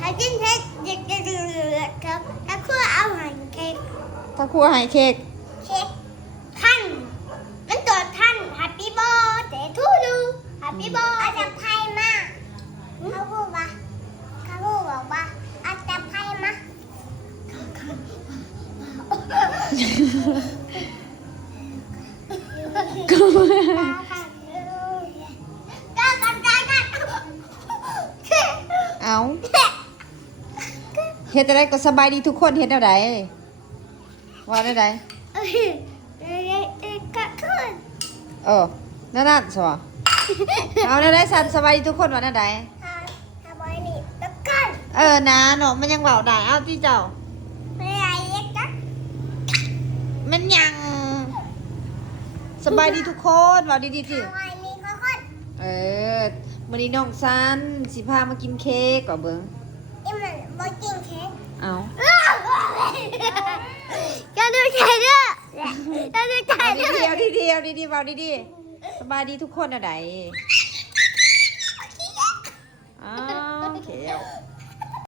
หายกินเค้กเด็กจะดื้อครับถ้าครัวเอาหายเค้ก ถ้าครัวให้เค้ก เค้กท่านมันตัวท่าน Happy Birthday to you Happy Birthday อาจจะไพ่มาเขาพูดบอกว่าอาจจะไพ่มาเอาเฮ็ดอะไรก็สบายดีทุกคนเฮ็ดอะไรว่าได้ไดนั่นสวะเอาได้สันสบายดีทุกคนว่าได้ไดนะเนาะมันยังเบาได้เอาที่เจ้ามันยังสบายดีทุกคนว่าดีๆสิวันนี้น้องซันสิพามากินเค้กก่อนเบิ้งเอาจะดูใจด้วยจะดูใจด้วย ดีๆเบาดีๆสบายดีทุกคนอะไรอ้าวเขียว